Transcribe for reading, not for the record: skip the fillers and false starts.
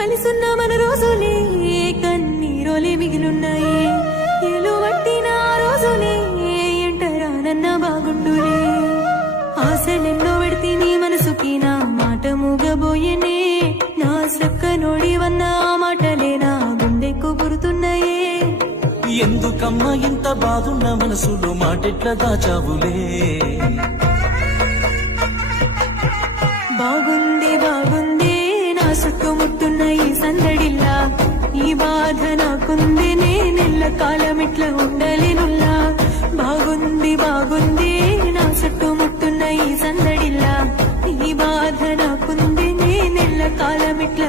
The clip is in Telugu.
కలిసున్న మన రోజులే కన్నీరోలే మిగిలున్నాయి. ఏలు పట్టిన రోజులే ఎంటరానన్న బాగుండులే. ఆశలెన్నో పెడితే నీ మనసుకి నా మాట మూగబోయేనే. నా సక్క నోడివన్న ఆ మాటలే నా గుండెకు గురుతున్నాయే. ఎందుకమ్మా ఇంత బాధున్న మనసులో మాటెట్లా దాచావులే. బాగుంది బాగుంది నా చుట్టుముట్టున్న ఈ సందడిల్లా. ఈ బాధ నాకుంది నేనెల్ల కాలం ఇట్లా ఉండలేనుల్లా. బాగుంది బాగుంది నా చుట్టుముట్టున్న ఈ సందడిల్లా. ఈ బాధ నాకుంది నేనెల్ల కాలం ఇట్లా